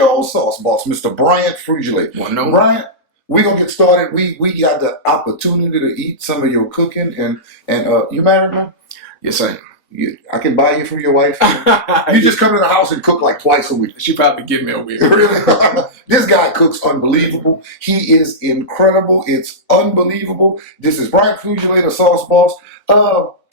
Creole Sauce Boss, Mr. Bryant Fuselier. Well, no. Bryant, we're gonna get started. We got the opportunity to eat some of your cooking, and you married, man? Yes, I am. I can buy you from your wife. You just come to the house and cook like twice a week. She probably give me a week. Really? This guy cooks unbelievable. He is incredible. It's unbelievable. This is Bryant Fuselier, the Sauce Boss.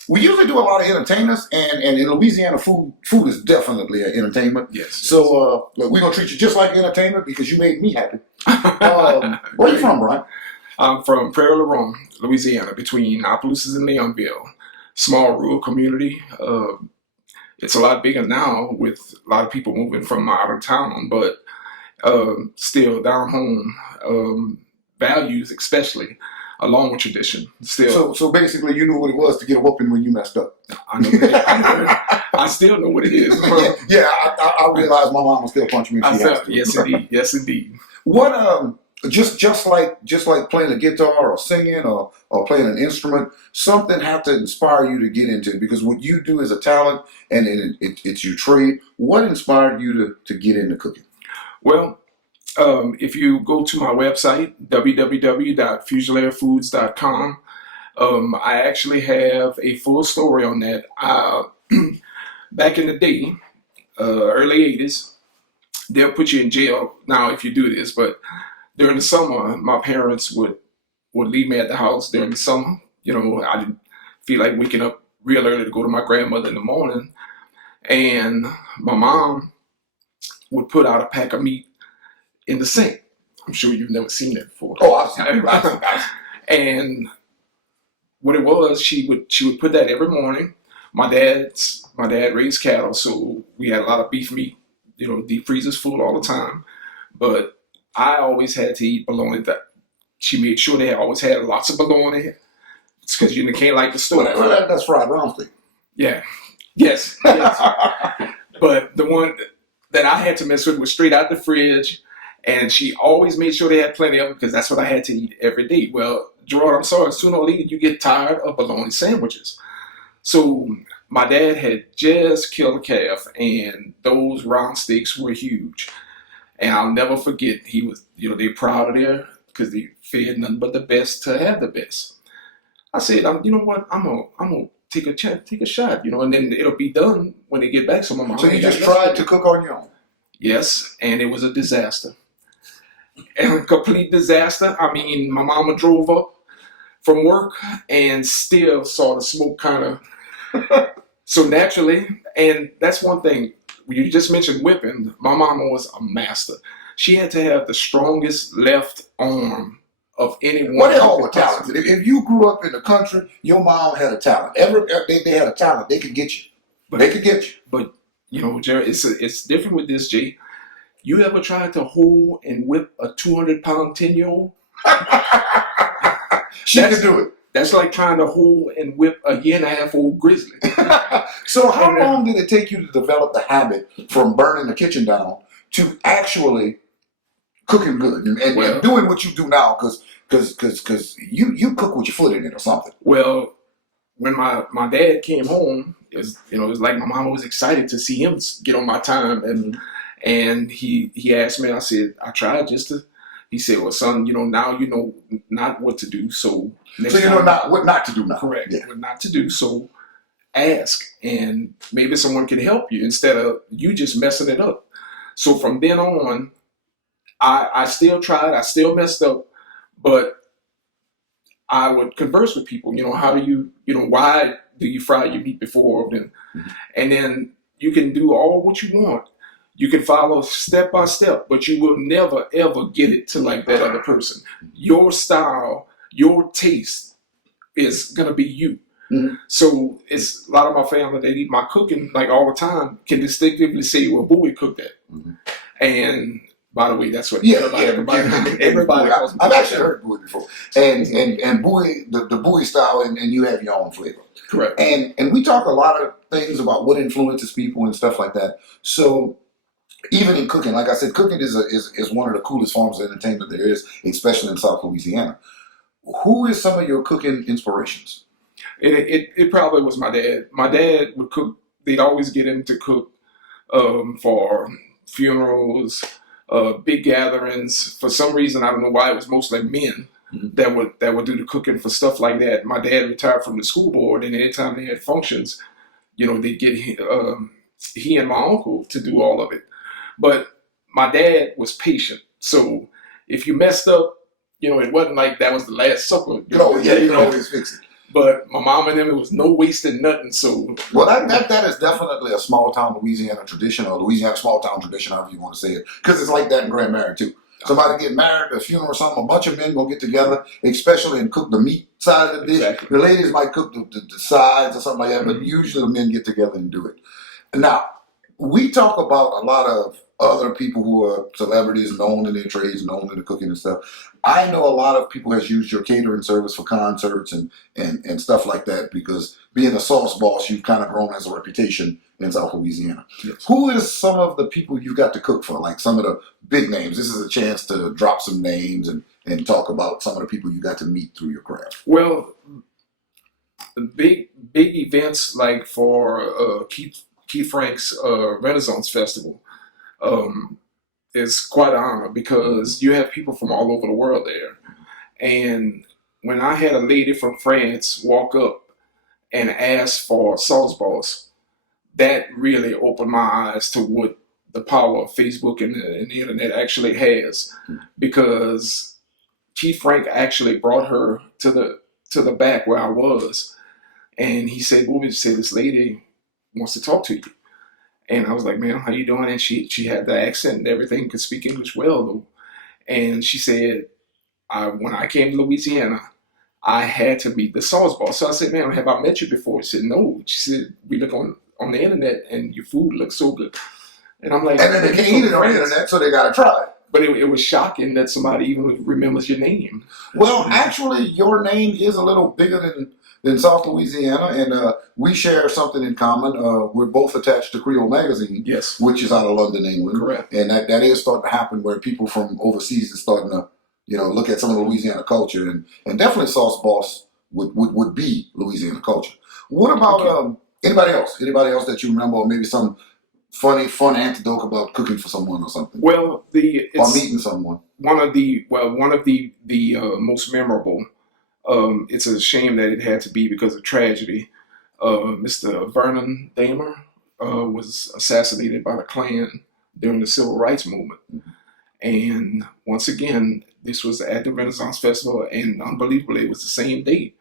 We usually do a lot of entertainers, and in Louisiana, food is definitely an entertainment. Yes. So look, we're gonna treat you just like entertainment because you made me happy. Where are you from, Brian? I'm from Traylor, Louisiana, between Opelousas and Leonville. Small rural community. It's a lot bigger now with a lot of people moving from out of town, but still down home, values especially, along with tradition. Still. So basically, you knew what it was to get a whooping when you messed up. I know. I still know what it is. I realized my mom was still punching me. Yes, indeed. Yes, indeed. What just like playing a guitar or singing or playing an instrument, something had to inspire you to get into it, because what you do is a talent and it's your trade. What inspired you to get into cooking? Well, if you go to my website, www.fuselierfoods.com, I actually have a full story on that. Back in the day, early 80s, they'll put you in jail now if you do this, but during the summer, my parents would leave me at the house during the summer. You know, I didn't feel like waking up real early to go to my grandmother in the morning. And my mom would put out a pack of meat in the sink. I'm sure you've never seen it before. Oh, I've seen it. And what it was, she would put that every morning. My dad raised cattle, so we had a lot of beef meat, deep freezers full all the time. But I always had to eat bologna. That she made sure they always had lots of bologna. It's because you can't like the store. Well, that's fried brown steak. Yeah. Yes. But the one that I had to mess with was straight out the fridge, and she always made sure they had plenty of it because that's what I had to eat every day. Well, Jerrod, I'm sorry, sooner or later you get tired of bologna sandwiches. So my dad had just killed a calf, and those round steaks were huge. And I'll never forget, he was, they proud of there because they fed nothing but the best to have the best. I said, you know what, I'm gonna take a shot, and then it'll be done when they get back. So my mom. So you just tried to cook on your own? Yes, and it was a disaster. And a complete disaster. I mean, my mama drove up from work and still saw the smoke kind of. So naturally, and that's one thing. You just mentioned whipping. My mama was a master. She had to have the strongest left arm of anyone. Well, they all were talented. If you grew up in the country, your mom had a talent. They had a talent. They could get you. They could get you. But Jerrod, it's different with this, Jay. You ever tried to hold and whip a 200-pound 10-year-old? She could do it. That's like trying to hold and whip a year-and-a-half-old grizzly. So how long did it take you to develop the habit from burning the kitchen down to actually cooking good and doing what you do now? Because you cook with your foot in it or something. Well, when my dad came home, it was like my mama was excited to see him get on my time, and he asked me, and I said, I tried just to. He said, well, son, now you know not what to do, so next so you know what not to do now. Correct. Yeah. What not to do, so ask, and maybe someone can help you instead of you just messing it up. So from then on, I still tried, I still messed up, but I would converse with people, how do you, why do you fry your meat before? And then you can do all what you want. You can follow step by step, but you will never, ever get it to like that other person. Your style, your taste is going to be you. Mm-hmm. So it's a lot of my family that eat my cooking like all the time can distinctively say, well, Bowie cooked that. Mm-hmm. And by the way, that's what everybody calls me. I've actually heard Bowie before. And Bowie, the Bowie style, and you have your own flavor. Correct. And we talk a lot of things about what influences people and stuff like that. So even in cooking, like I said, cooking is one of the coolest forms of entertainment there is, especially in South Louisiana. Who is some of your cooking inspirations? It probably was my dad. My dad would cook. They'd always get him to cook for funerals, big gatherings. For some reason, I don't know why, it was mostly men that would do the cooking for stuff like that. My dad retired from the school board, and anytime they had functions, they'd get he and my uncle to do all of it. But my dad was patient, so if you messed up, it wasn't like that was the last supper. Oh yeah, you can always fix it. But my mom and them, it was no wasting nothing. So well, that is definitely a small town Louisiana tradition, or Louisiana small town tradition, however you want to say it, because it's like that in Grand Married too. Somebody get married, a funeral or something, a bunch of men will get together, especially and cook the meat side of the dish. Exactly. The ladies might cook the sides or something like that, but usually the men get together and do it. Now, we talk about a lot of other people who are celebrities, known in their trades, known in the cooking and stuff. I know a lot of people has used your catering service for concerts and stuff like that, because being a sauce boss, you've kind of grown as a reputation in South Louisiana. Yes. Who is some of the people you've got to cook for, like some of the big names? This is a chance to drop some names and talk about some of the people you got to meet through your craft. Well, big events like for Keith Frank's Renaissance Festival is quite an honor, because you have people from all over the world there. And when I had a lady from France walk up and ask for Sauce Boss, that really opened my eyes to what the power of Facebook and the internet actually has, because Keith Frank actually brought her to the back where I was, and he said, "Well, this lady wants to talk to you." And I was like, "Ma'am, how you doing?" And she had the accent and everything, could speak English well though. And she said, when I came to Louisiana, I had to meet the Sauce Boss. So I said, "Ma'am, have I met you before?" She said, "No." She said, "We look on the internet and your food looks so good." And I'm like, and then they can't eat it on the internet, so they got to try it. But it was shocking that somebody even remembers your name. Well, actually, your name is a little bigger than South Louisiana, and we share something in common. We're both attached to Creole Magazine, Yes. which is out of London, England. Correct. And that is starting to happen, where people from overseas are starting to, look at some of the Louisiana culture, and definitely Sauce Boss would be Louisiana culture. What about anybody else? Anybody else that you remember, or maybe some fun anecdote about cooking for someone or something? Well, or meeting someone. One of the most memorable. It's a shame that it had to be because of tragedy. Mr. Vernon Damer was assassinated by the Klan during the Civil Rights Movement. And once again, this was at the Renaissance Festival, and unbelievably, it was the same date.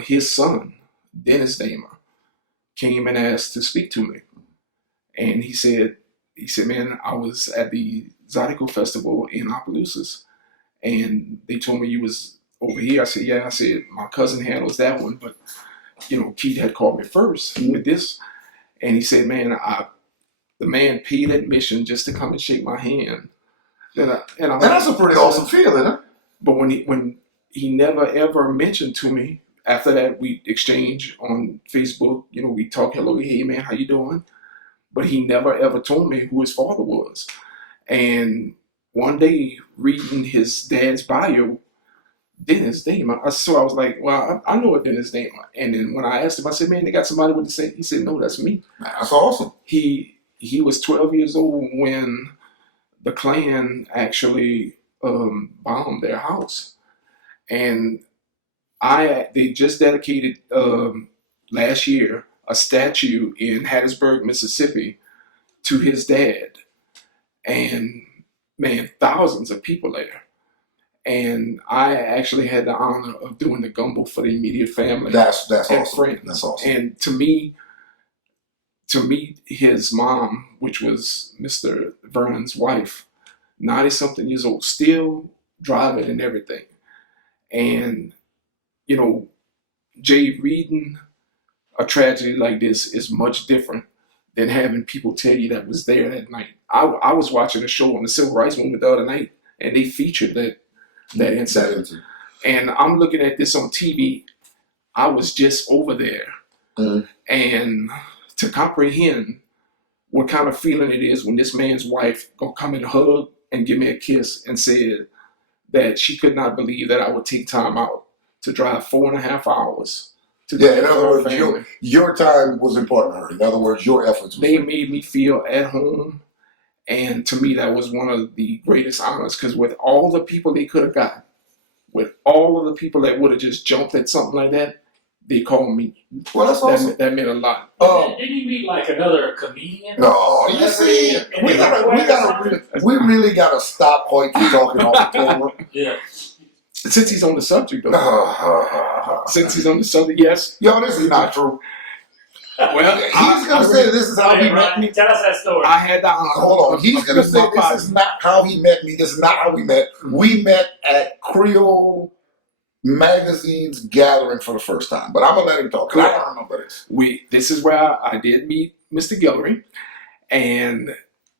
His son, Dennis Damer, came and asked to speak to me. And he said, "Man, I was at the Zydeco Festival in Opelousas, and they told me you was over here." I said, "Yeah." I said, "My cousin handles that one, but Keith had called me first with this." And he said, "Man, the man paid admission just to come and shake my hand." And that's a pretty awesome feeling, huh? But when he never ever mentioned to me after that, we exchanged on Facebook. We talk, "Hello, hey man, how you doing?" But he never ever told me who his father was. And one day, reading his dad's bio, Dennis Damer, so I was like, "Well, I know a Dennis Damer." And then when I asked him, I said, "Man, they got somebody with the same." He said, "No, that's me." That's awesome. He was 12 years old when the Klan actually bombed their house, and they just dedicated last year a statue in Hattiesburg, Mississippi, to his dad, and man, thousands of people there. And I actually had the honor of doing the gumbo for the immediate family. That's and awesome. Friends. That's awesome. And to meet his mom, which was Mr. Vernon's wife, 90-something years old, still driving and everything. And Jay, reading a tragedy like this is much different than having people tell you that was there that night. I was watching a show on the Civil Rights Movement the other night, and they featured that incident. And I'm looking at this on TV. I was just over there. And to comprehend what kind of feeling it is when this man's wife gonna come and hug and give me a kiss, and said that she could not believe that I would take time out to drive 4.5 hours to in other words, your time was important to her. In other words, your efforts. They made me feel at home, And to me, that was one of the greatest honors because with all the people they could have got, with all of the people that would have just jumped at something like that, they called me. Well, that's awesome. That meant a lot. Didn't you meet like another comedian? No, you see, we really gotta stop Hoyt from talking off the camera. Yeah. Since he's on the subject, though. Since he's on the subject, yes. Yo, this is not true. Well, he's gonna say this is how he met me. Tell us that story. I had that honor. Hold on. He's gonna say this is not how he met me. This is not how we met. We met at Creole Magazine's gathering for the first time. But I'm gonna let him talk because I don't remember this. This is where I did meet Mr. Guillory, and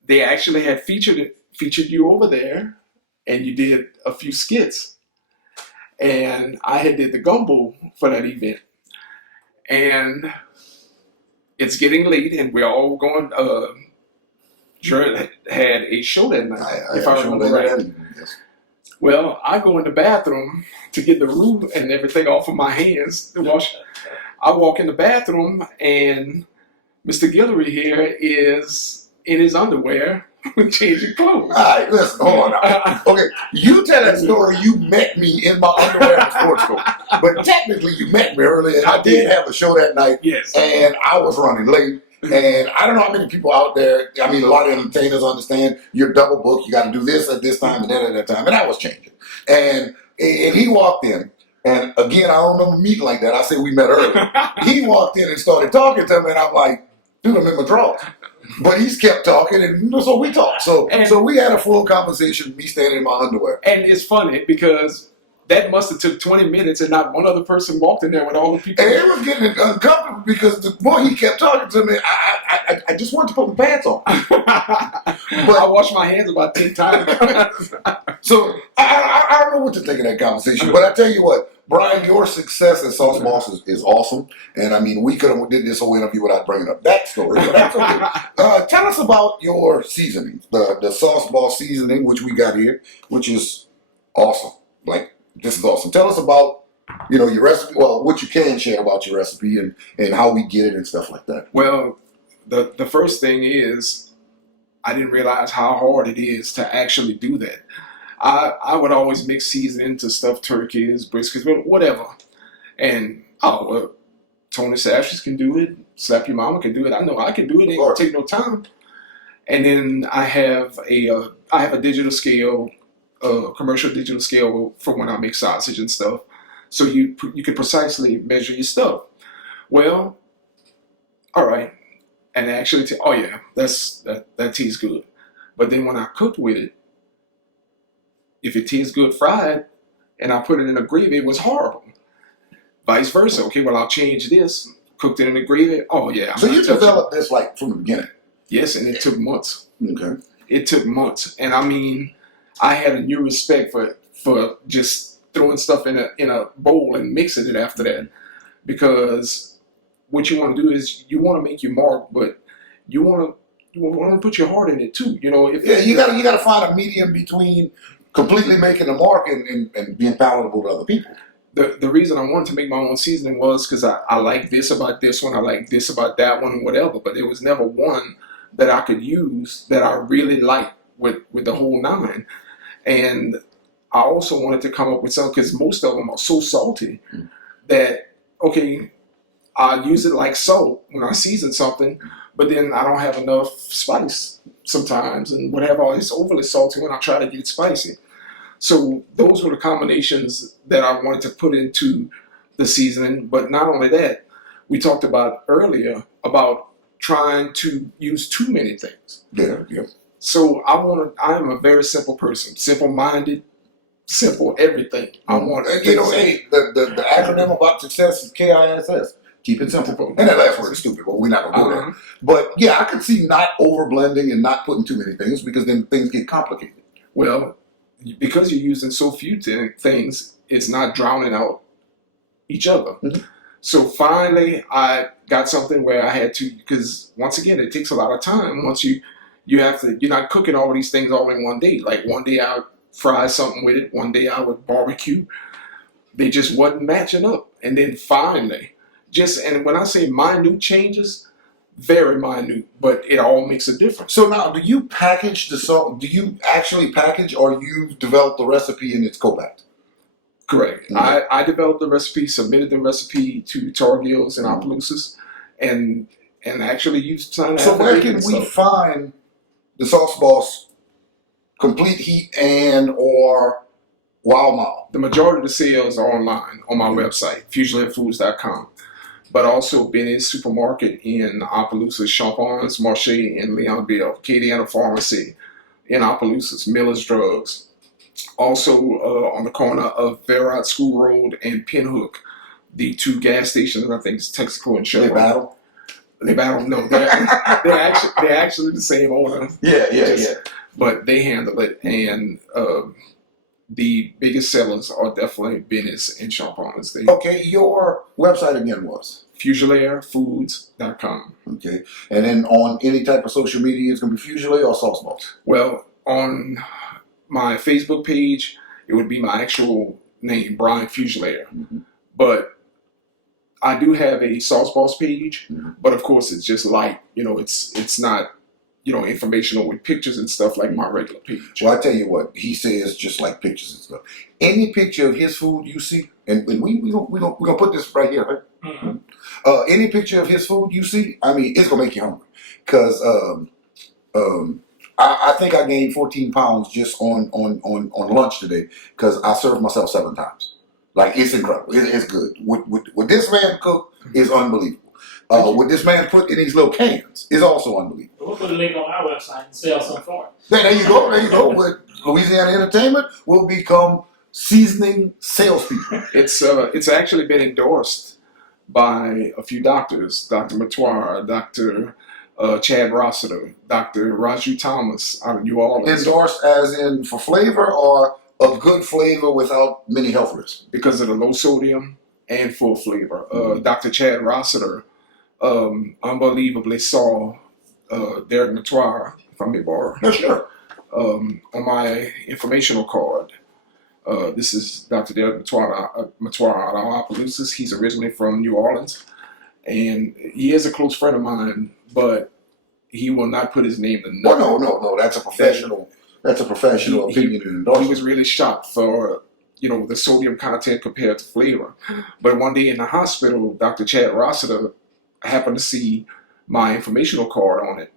they actually had featured you over there, and you did a few skits, and I had did the gumbo for that event, and it's getting late, and we're all going. Jerrod had a show that night, if I remember right. Yes. Well, I go in the bathroom to get the roux and everything off of my hands to wash. I walk in the bathroom, and Mr. Guillory here is in his underwear changing clothes. All right, listen, hold on now. Okay, you tell that story. You met me in my underwear and sports coat, but technically you met me earlier. And I did have a show that night, Yes. and I was running late. And I don't know how many people out there, I mean, a lot of entertainers understand you're double booked. You got to do this at this time and that at that time. And I was changing. And he walked in. And again, I don't remember meeting like that. I said we met earlier. He walked in and started talking to me. And I'm like, dude, I'm in my drawers. But he's kept talking. And so we talked. So we had a full conversation, me standing in my underwear. And it's funny because that must have took 20 minutes and not one other person walked in there with all the people. And it was getting uncomfortable because the more he kept talking to me, I just wanted to put my pants on. But I washed my hands about 10 times. So I don't know what to think of that conversation. But I tell you what, Brian, your success at Sauce Boss is awesome. And I mean, we could have did this whole interview without bringing up that story. But that's okay. Tell us about your seasonings, the Sauce Boss seasoning, which we got here, which is awesome. Like, this is awesome. Tell us about, your recipe. Well, what you can share about your recipe and how we get it and stuff like that. Well, the first thing is I didn't realize how hard it is to actually do that. I would always mix seasoning to stuffed turkeys, briskets, whatever. And, Tony Sashes can do it. Slap Your Mama can do it. I know I can do it. It ain't gonna take no time. And then I have a digital scale, commercial digital scale for when I make sausage and stuff. So you can precisely measure your stuff. Well, all right. And actually, that tastes good. But then when I cooked with it, if it tastes good fried and I put it in a gravy, it was horrible. Vice versa. Okay, well, I'll change this. Cooked it in the gravy. Oh, yeah. So you developed this like from the beginning? Yes, and it took months. Okay. It took months. And I mean, I had a new respect for just throwing stuff in a bowl and mixing it after that. Because what you want to do is you want to make your mark, but you want to put your heart in it too. You gotta find a medium between completely making a mark and being palatable to other people. The reason I wanted to make my own seasoning was because I like this about this one, I like this about that one, whatever. But there was never one that I could use that I really liked with the whole nine. And I also wanted to come up with something because most of them are so salty that, okay, I use it like salt when I season something, but then I don't have enough spice sometimes and whatever. It's overly salty when I try to get it spicy. So those were the combinations that I wanted to put into the seasoning. But not only that, we talked about earlier about trying to use too many things. Yeah. So I am a very simple person, simple-minded, simple everything. I want the acronym about success is KISS. Keep it simple. And that last word is stupid, but we're not going to do that. But yeah, I could see not over blending and not putting too many things because then things get complicated. Well, because you're using so few things, it's not drowning out each other. Mm-hmm. So finally, I got something where I had to, because once again, it takes a lot of time. Once you're not cooking all these things all in one day. Like one day I would fry something with it, one day I would barbecue. They just wasn't matching up. And then finally, and when I say minute changes, very minute, but it all makes a difference. So now, do you package the salt? Do you actually package, or you develop the recipe and it's co-packed? Correct. Okay. I developed the recipe, submitted the recipe to Targills and Opelousas, and actually used signed So where can we find the Sauce Boss complete heat and or Wild Mile? The majority of the sales are online on my website, fuselierfoods.com. But also Benny's Supermarket in Opelousas, Champagnes Marché in Leonville, Acadiana Pharmacy in Opelousas, Miller's Drugs. Also on the corner of Verrott School Road and Pinhook, the two gas stations, I think it's Texaco and Chevron. They battle? They battle? No, they're actually the same owner. Yeah. But they handle it, and the biggest sellers are definitely Benny's and Champagnes. Okay, your website again was? fuselierfoods.com. Okay, and then on any type of social media, it's going to be Fuselier or Sauce Boss? Well, on my Facebook page, it would be my actual name, Bryant Fuselier. But I do have a Sauce Boss page, but of course it's just light. It's not, informational with pictures and stuff like my regular page. Well, I tell you what, he says just like pictures and stuff. Any picture of his food you see, and we're gonna put this right here, right? Any picture of his food you see, I mean, it's gonna make you hungry. Cause I think I gained 14 pounds just on lunch today because I served myself 7 times. Like, it's incredible. It's good. What this man cooked is unbelievable. What this man put in these little cans is also unbelievable. We'll put a link on our website and sell some for it. There you go. With Louisiana Entertainment, we'll become seasoning salespeople. It's actually been endorsed by a few doctors, Dr. Matoir, Dr. Chad Rossiter, Dr. Raju Thomas out of New Orleans. Endorsed as in for flavor or a good flavor without many health risks? Because of the low sodium and full flavor. Dr. Chad Rossiter unbelievably saw Derek Matoir, if I may borrow. Yeah, sure. On my informational card. This is Dr. Derek Matoir out of Opelousas. He's originally from New Orleans, and he is a close friend of mine, but he will not put his name in. No. That's a professional. That's a professional opinion and endorsement. He was really shocked for the sodium content compared to flavor. But one day in the hospital, Dr. Chad Rossiter happened to see my informational card on it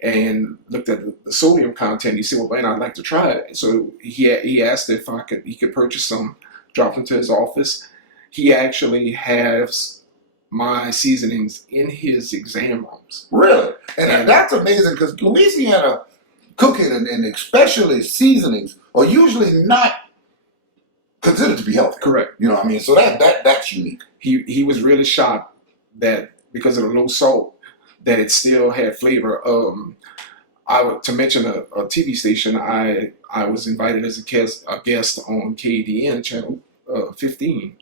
and looked at the sodium content. He said, "Well, man, I'd like to try it." So he asked if he could purchase some, dropped into his office. He actually has my seasonings in his exam rooms. Really? And that's amazing because Louisiana cooking and especially seasonings are usually not considered to be healthy. Correct. You know what I mean? So that's unique. He was really shocked that because of the low salt, that it still had flavor. To mention a TV station, I was invited as a guest on KDN channel 15,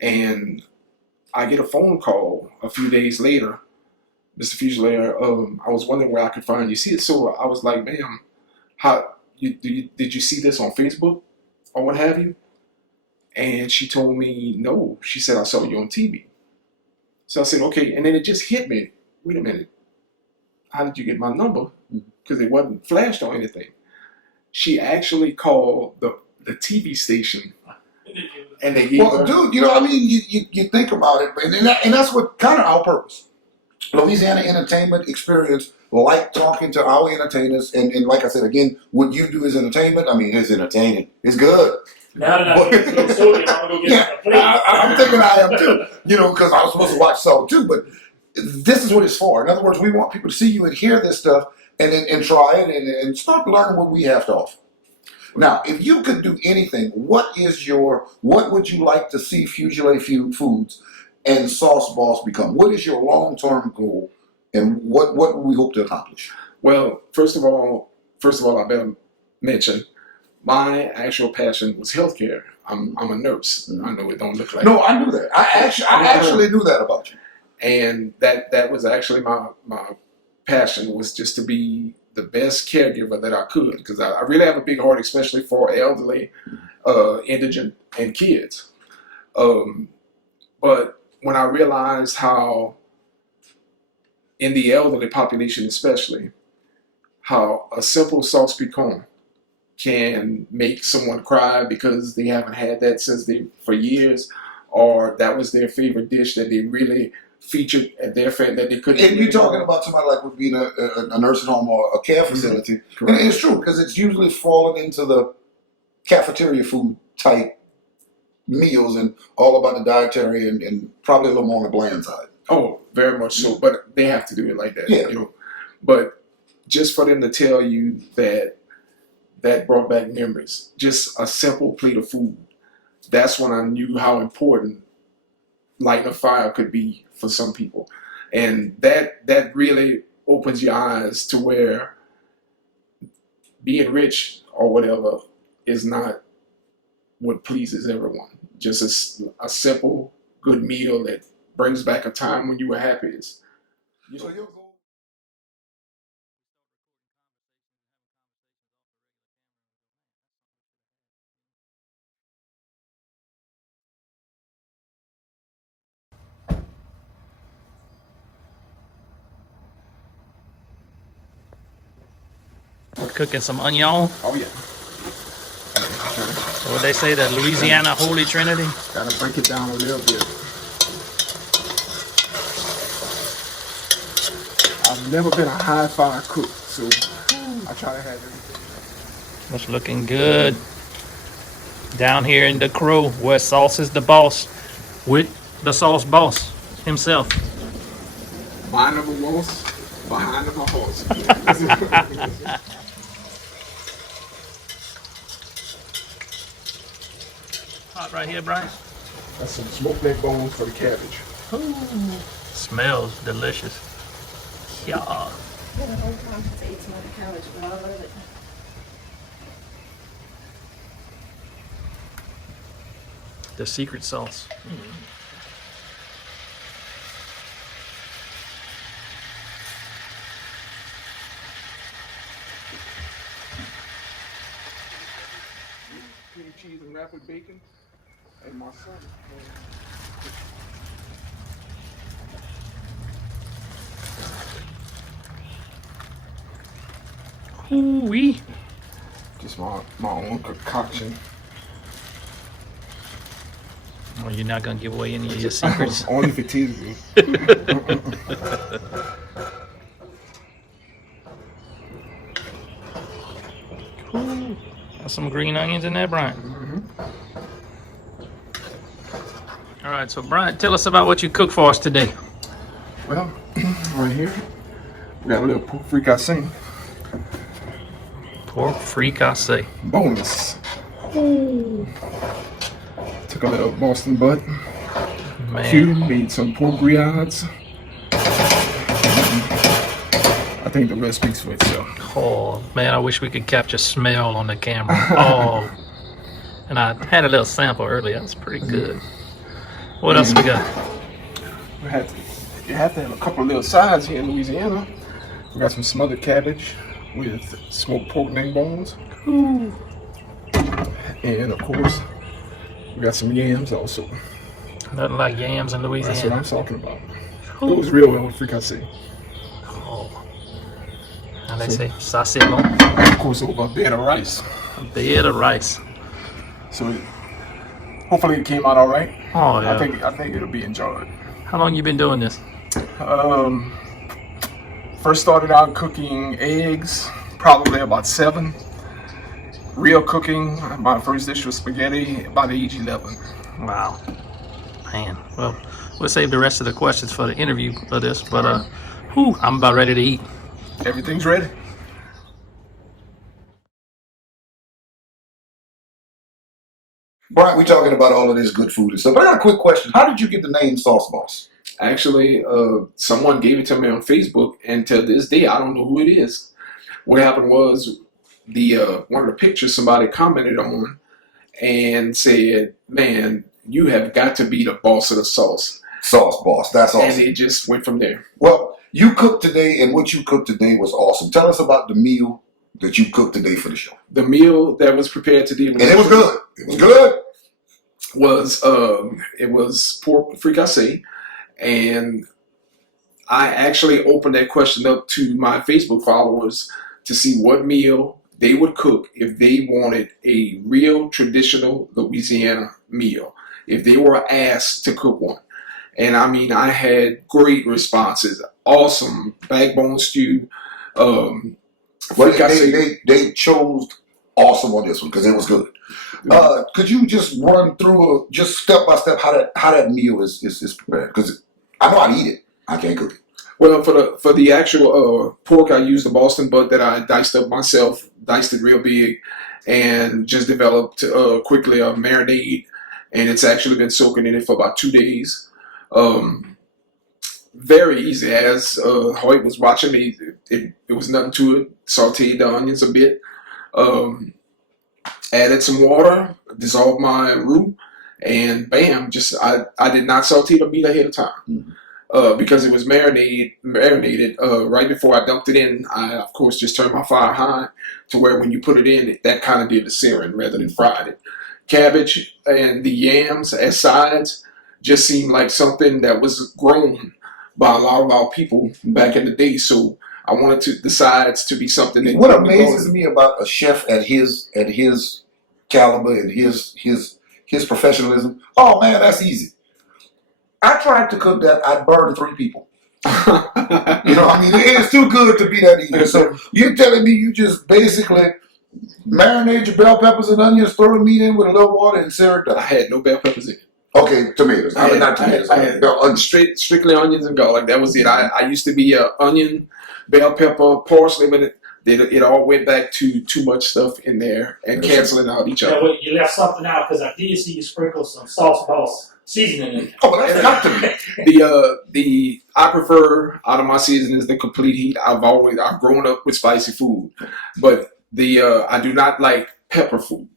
and I get a phone call a few days later. Mr. Fuselier, I was wondering where I could find you. See it, so I was like, "Ma'am, did you see this on Facebook or what have you?" And she told me no. She said, "I saw you on TV." So I said, "Okay," and then it just hit me. Wait a minute. How did you get my number? Because it wasn't flashed or anything. She actually called the TV station, and they gave her. Dude, you think about it, and that's what kind of our purpose. Louisiana Entertainment eXperience like talking to our entertainers, and like I said again, what you do is entertainment. I mean, it's entertaining. It's good. Now that I get some sodium, I'm gonna go get some plate. I'm thinking I am too. Because I was supposed to watch Soul too, but this is what it's for. In other words, we want people to see you and hear this stuff and try it and start learning what we have to offer. Now, if you could do anything, what would you like to see Fuselier Foods and Sauce Boss become? What is your long-term goal, and what do we hope to accomplish? Well, first of all, I better mention my actual passion was healthcare. I'm a nurse. I know it don't look like. No, I knew that. I actually knew that about you. And that was actually my passion, was just to be the best caregiver that I could, because I really have a big heart, especially for elderly, indigent, and kids. But when I realized how in the elderly population especially, how a simple sauce piquant can make someone cry because they haven't had that for years, or that was their favorite dish that they really featured at their family that they couldn't. And you're talking about somebody like with being a nursing home or a care facility. And it's true, because it's usually fallen into the cafeteria food type meals and all about the dietary and probably a little more on the bland side. Oh, very much so. But they have to do it like that. Yeah. You know? But just for them to tell you that brought back memories. Just a simple plate of food. That's when I knew how important lighting a fire could be for some people. And that really opens your eyes to where being rich or whatever is not what pleases everyone. Just a simple, good meal that brings back a time when you were happiest. So your goal. We're cooking some onion. Oh yeah. So what they say, the Louisiana Holy Trinity. Gotta break it down a little bit. I've never been a high fire cook, so I try to have everything. It's looking good. Down here in the Crow, where Sauce is the boss, with the Sauce Boss himself. Behind of a horse, behind of a horse. Hot right here, Brian. That's some smoked neck bones for the cabbage. Smells delicious. Yeah. Been a long time since I ate some other cabbage, but I love it. The secret sauce. Cream cheese and wrapped with bacon. And my son. Ooh-wee. Just my own concoction. Oh, you're not gonna give away any of your secrets. Only if it teases me. Ooh. Got some green onions in there, Brian. All right, so Brian, tell us about what you cooked for us today. Well, right here, we got a little pork fricassee. Pork fricassee. Boneless. Took a little Boston butt. Cube, Man, made some pork griots. I think the rest speaks for itself. oh man, I wish we could capture smell on the camera. Oh, and I had a little sample earlier. That's pretty good. What else we got? You have to have a couple of little sides here in Louisiana. We got some smothered cabbage with smoked pork neck bones. And of course, we got some yams also. Nothing like yams in That's what Louisiana. I'm talking about. It goes real well with fricassee. Oh, and they say saucisson, Of course, over a bed of rice. a bed of rice. So hopefully it came out all right. Oh yeah. I think it'll be enjoyed. How long you been doing this? First started out cooking eggs, probably about 7. Real cooking, my first dish was spaghetti, about age 11. Wow, man. Well, we'll save the rest of the questions for the interview of this. But I'm about ready to eat. Everything's ready. Brian, we talking about all of this good food and stuff. But I got a quick question. How did you get the name Sauce Boss? Actually, someone gave it to me on Facebook, and to this day, I don't know who it is. What happened was one of the pictures somebody commented on and said, "Man, you have got to be the boss of the sauce." Sauce Boss. That's awesome. And it just went from there. Well, you cooked today, and what you cooked today was awesome. Tell us about the meal that you cooked today for the show. The meal that was prepared today, And it was good. It was good. It was pork fricassee, and I actually opened that question up to my Facebook followers to see what meal they would cook if they wanted a real traditional Louisiana meal, if they were asked to cook one. And I mean, I had great responses. Awesome backbone stew. Well, they chose awesome on this one because it was good. Could you just run through just step by step how that meal is prepared? Because I know how to eat it, I can't cook it. Well, for the actual pork, I used the Boston butt that I diced up myself, diced it real big, and just developed quickly a marinade. And it's actually been soaking in it for about 2 days. Very easy. As Hoyt was watching me, it was nothing to it. Sauteed the onions a bit, added some water, dissolved my roux, and bam! I did not saute the meat ahead of time. Mm-hmm. Because it was marinated right before I dumped it in. I, of course, just turned my fire high to where when you put it in, that kind of did the searing rather than fried it. Cabbage and the yams as sides just seemed like something that was grown by a lot of our people back in the day. So I wanted the sides to be something that. What amazes me about a chef at his caliber and his professionalism, oh man, that's easy. I tried to cook that. I burned 3 people. You know, I mean, it's too good to be that easy. So you're telling me you just basically marinate your bell peppers and onions, throw the meat in with a little water, and sear it down. I had no bell peppers in it. Okay, tomatoes. I mean, not tomatoes. I had strictly onions and garlic. That was it. I used to be a onion, bell pepper, parsley, but it all went back to too much stuff in there and canceling out each other. Yeah, well, you left something out because I did see you sprinkle some sauce boss seasoning in it. Oh, well, that's got to be. I prefer out of my seasonings the complete heat. I've grown up with spicy food, but I do not like pepper food.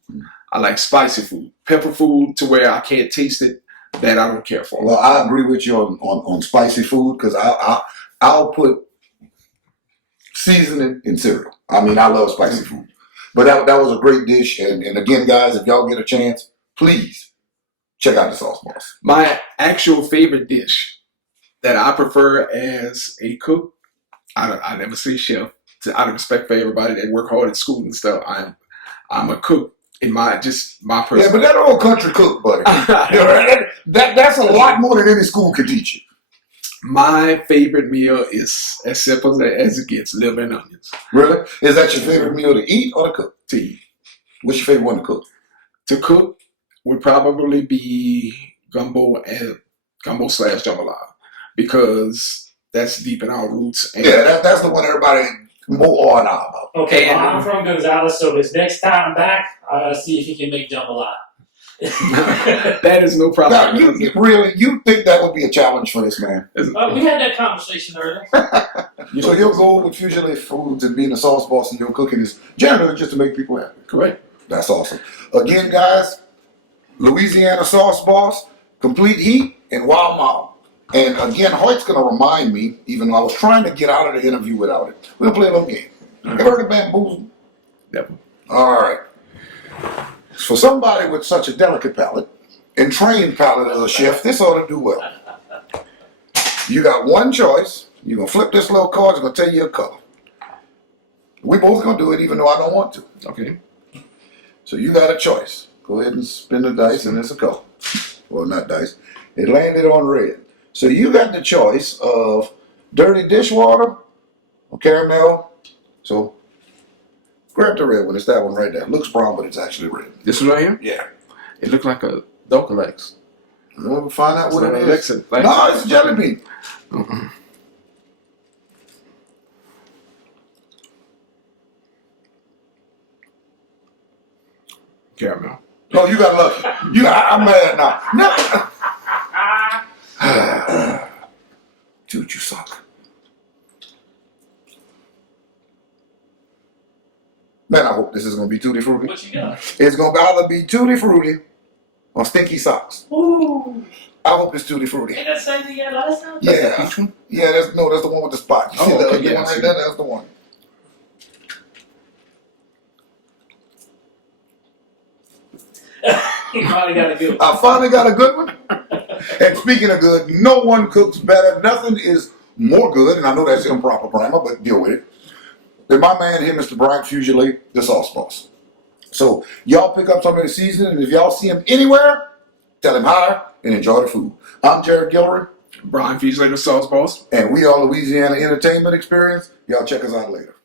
I like spicy food. Pepper food to where I can't taste it, that I don't care for. Well, I agree with you on spicy food because I'll put seasoning in cereal. I mean, I love spicy food. But that was a great dish. And again, guys, if y'all get a chance, please check out the Sauce Boss. My actual favorite dish that I prefer as a cook, I never say chef, out of respect for everybody that work hard at school and stuff. I'm a cook in my personal. Yeah, but that old country cook, buddy. You know, that's a lot more than any school can teach you. My favorite meal is as simple as it gets: liver and onions. Really? Is that your favorite meal to eat or to cook? To eat. What's your favorite one to cook? To cook would probably be gumbo / jambalaya because that's deep in our roots. And yeah, that's the one everybody more on about. Okay, well, I'm from Gonzales, so his next time back, I gotta see if he can make jambalaya. That is no problem. Now, you think that would be a challenge for this man? We had that conversation earlier. So your goal with fuselierfoods and being a sauce boss and your cooking is generally just to make people happy. Correct. That's awesome. Again, guys, Louisiana Sauce Boss, complete heat, and Wild Mom. And again, Hoyt's going to remind me, even though I was trying to get out of the interview without it. We'll play a little game. You ever heard of bamboozle? Yep. All right. For somebody with such a delicate palate and trained palate as a chef, this ought to do well. You got one choice. You're going to flip this little card. It's going to tell you a color. We both going to do it even though I don't want to. Okay. So you got a choice. Go ahead and spin the dice and it's a color. Well, not dice. It landed on red. So you got the choice of dirty dishwater or caramel. So grab the red one. It's that one right there. It looks brown, but it's actually red. This one right here? Yeah. It looked like a Dulcalex. We'll find out what it is. Like No, it's jelly bean. Mm-mm. Caramel. No, you got lucky. I'm mad now. No. Dude, you suck. Man, I hope this is going to be Tutti Frutti. What you got? It's going to either be Tutti Frutti or Stinky Socks. Ooh. I hope it's Tutti Frutti. Ain't that the same thing you had last time? Yeah. Each one? Yeah, that's the one with the spot. You see Oh, that okay, other yeah, one I right see. there? That's the one. You finally got a good one. I finally got a good one. And speaking of good, no one cooks better. Nothing is more good, and I know that's improper grammar, but deal with it, than my man here, Mr. Bryant Fuselier, the Sauce Boss. So y'all pick up some of the seasoning, and if y'all see him anywhere, tell him hi and enjoy the food. I'm Jerrod Guillory. Bryant Fuselier, the Sauce Boss. And we are Louisiana Entertainment eXperience. Y'all check us out later.